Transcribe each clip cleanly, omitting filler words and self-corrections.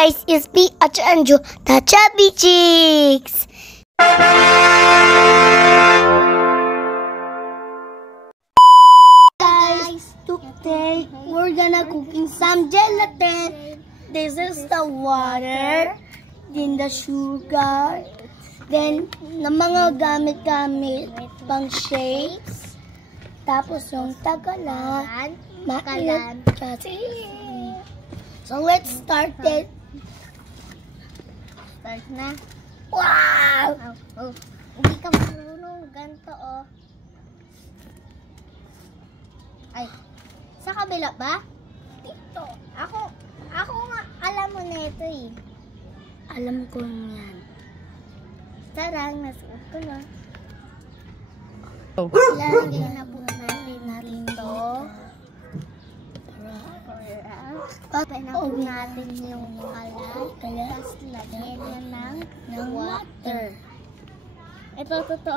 guys, it's me, Acha Anju, the Chubby Chicks. Guys, today we're gonna cooking some gelatin. This is the water, then the sugar, then na mga gamit-gamit pang shakes, tapos yung tagalan, mainit kasi. So let's start it. Start na. Wow! Oh. Hindi ka marunong. Ganito, oh. Ay. Sa kabila ba? Dito. Ako nga, alam mo na ito eh. Alam ko yan. Sarang, nasuot ko na. Oh. Lalagyan na po natin ito. Tapos natin yung kalat. Tapos lagyan na ng water. Ito, to.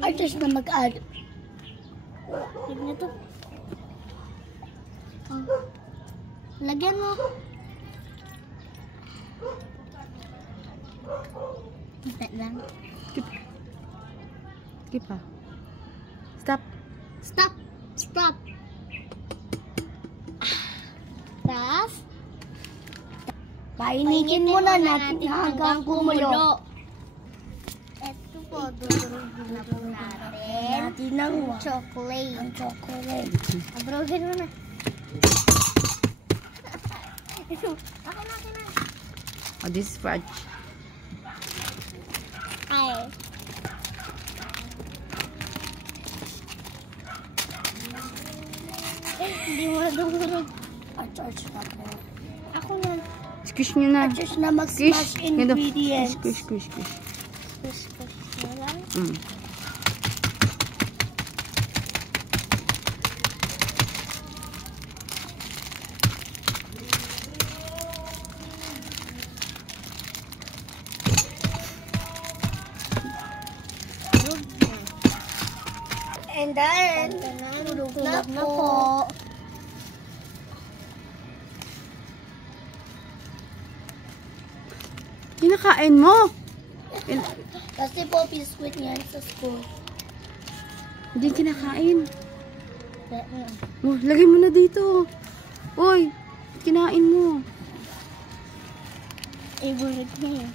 Ay, just na mag-add. Tignan to. Oh. Lagyan mo. Kita lang. Skip pa. Stop. Stop. Tapos, Painitin muna natin hanggang kumulo. Ito po, dudurugin na po natin. Ng Chocolate. Ang chocolate. Abrogin mo na. Ako natin na. Oh, this is fudge. Ay. Hindi mo nadurog. At-charge na po. Ako na. Squish nyo na. At-charge na mag-smash ingredients. Squish. Push na lang. And then, Tulog na na po. po. Kinakain mo. Kasi po, biscuit niyan sa school. Hindi kinakain. Oh, lagay mo na dito. Uy, kinain mo. Ibulit mo yun.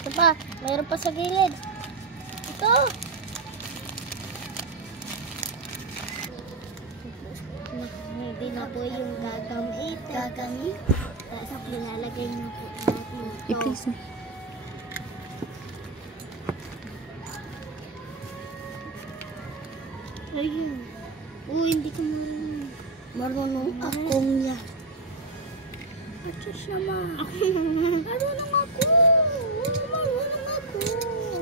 Ito pa, mayroon pa sa gilid. Ito. Hindi na po yung gagamit. Tapos nilalagay na po natin ito. I-place mo. Ayun. Hindi ka marunong. Marunong akong yan. At-charge naman. Marunong ako.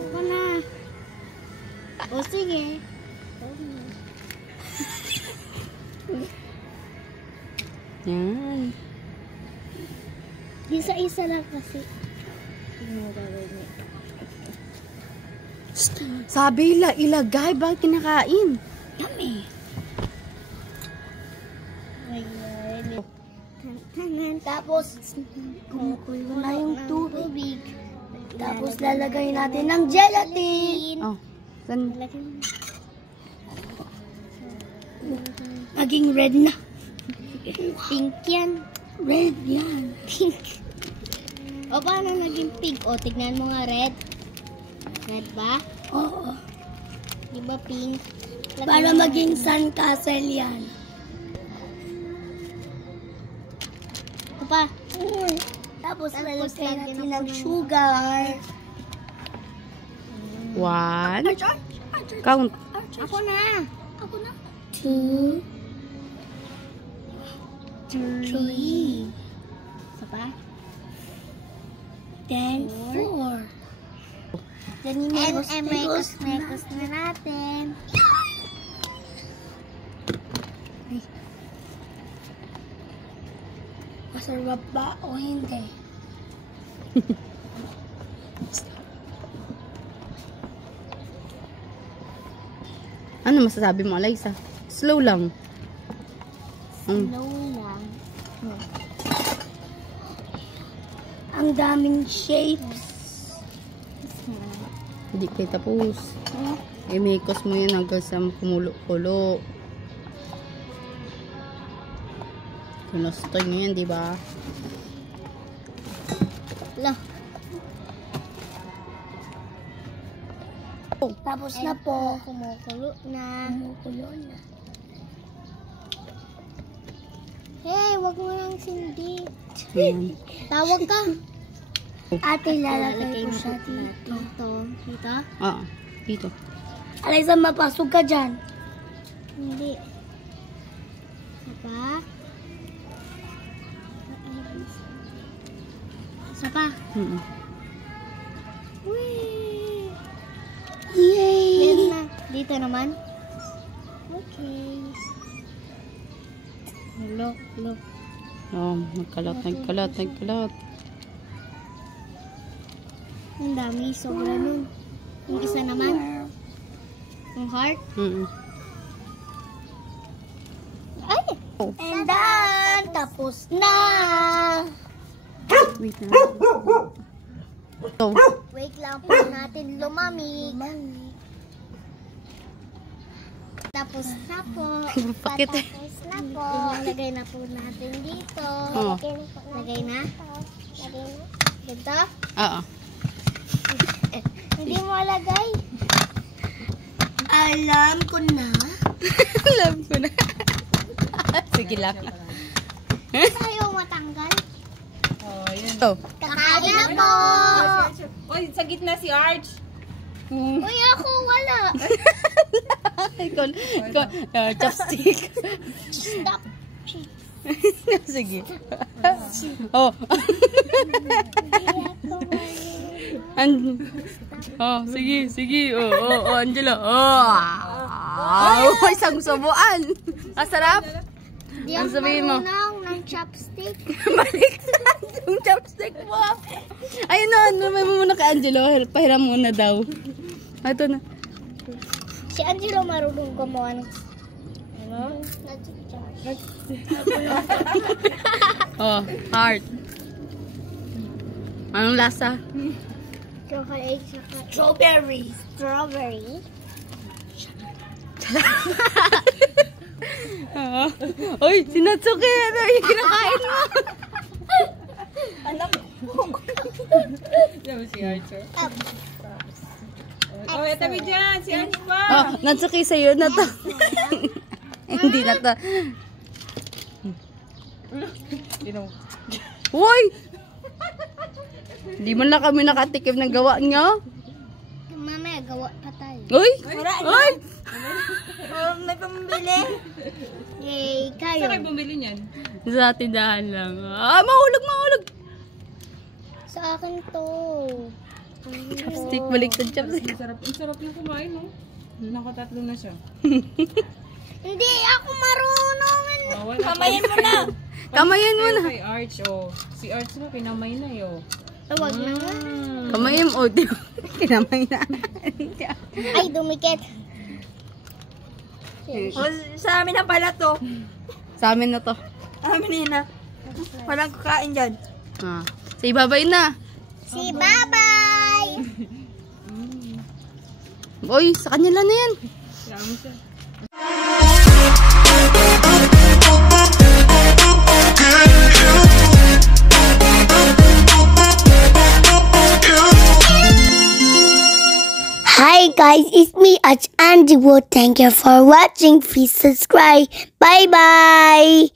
Ako na. O sige. Yan. Isa-isa lang kasi. Sabi ilagay. Bakit kinakain? Yummy. Tapos, kumukulo na yung tubig. Tapos, lalagay natin ng gelatin. Oh. San? Maging red na. Pink yan. Red yan. Pink. O paano naging pink? O tignan mo nga red. Red ba? Oo. Di ba pink? Para maging sandcastle yan. Ito pa. Tapos, lalagay natin lagyan ng sugar. 1. Count. Ako na. 2, 3, 3. Isa pa? then 4. Then, Mekos na natin. Masarap ba o hindi? Ano masasabi mo, Alaysa? Slow lang. Slow lang. Ang daming shapes. Hindi kayo tapos. Imikos mo yan hanggang sa kumulo-kulo. Kunustoy mo yan, di ba? Lah. Tapos na po. Kumukulo na. Kumukulo na. Hey, wag mo nang sindi. Ayan. Tawag ka. Ate, lalagay ko siya dito. Dito? Ah, dito. Alaysa, mapasok ka dyan. Hindi. Isa pa. Isa pa. Whee! Yay! Meron na. Dito naman. Okay. Look. Oh, nagkalat. Ang dami. Sobra nun. Yung isa naman. Yung heart. Ay! And done! Tapos na! Wait na. Oh. Wait lang po natin lumamig. Tapos na po. Bakit? Tapos na po. Ilagay na po natin dito. Oh. Lagay na. Dito? Oo. Hindi mo lagay. Alam ko na. Alam ko na. Sige lang. Ayaw matanggal. Oh. Kakain na po. Oy, sa gitna si Arch. Uy, ako wala. Chopstick. Stop. Sige. Oh. Oh, sige. Oh, Angela. Oh, isang subuan. Masarap. Di Ang ako sabihin mo? marunong ng chopstick. Baliktad yung chopstick mo. Ayun na, may muna kay Angelo. Pahiram muna daw. Ito na. Si Angelo marunong gumawa ng ano? Oh, heart. Anong lasa? Chocolate. Strawberry. Strawberry. Oy, si Natsuki. Ano yung kinakain mo? Sabi si Arch. Oh, tabi dyan. Si Arch pa. Oh, Natsuki, sa'yo na to. Hindi na to. Uy! Hindi man na kami nakatikim ng gawa niya. Mamaya gawa pa tayo. Uy! Uy! May pambili. Yay, Saan kayo. kayo bumili niyan? Sa tindahan lang. Ah, mahulog. Sa akin to. Chopstick, baliktad chopstick. Ang sarap na kumain, no? Nakatatlo na siya. Hindi ako marunong. Kamayin mo na. Kamayin mo na. Kay Arch, oh. Si Arch na, kinamay na, yo. Tawag na nga. Kamayin mo. Di ba? Kinamay na. Ay, dumikit. Sa amin na pala to. Sa amin na to. Amin na. Walang kakain dyan. Ah. Say bye-bye na. Si bye-bye. Uy, sa kanila na yan. Kaya siya. Hi guys, it's me, Andy Wood. Thank you for watching. Please subscribe. Bye bye.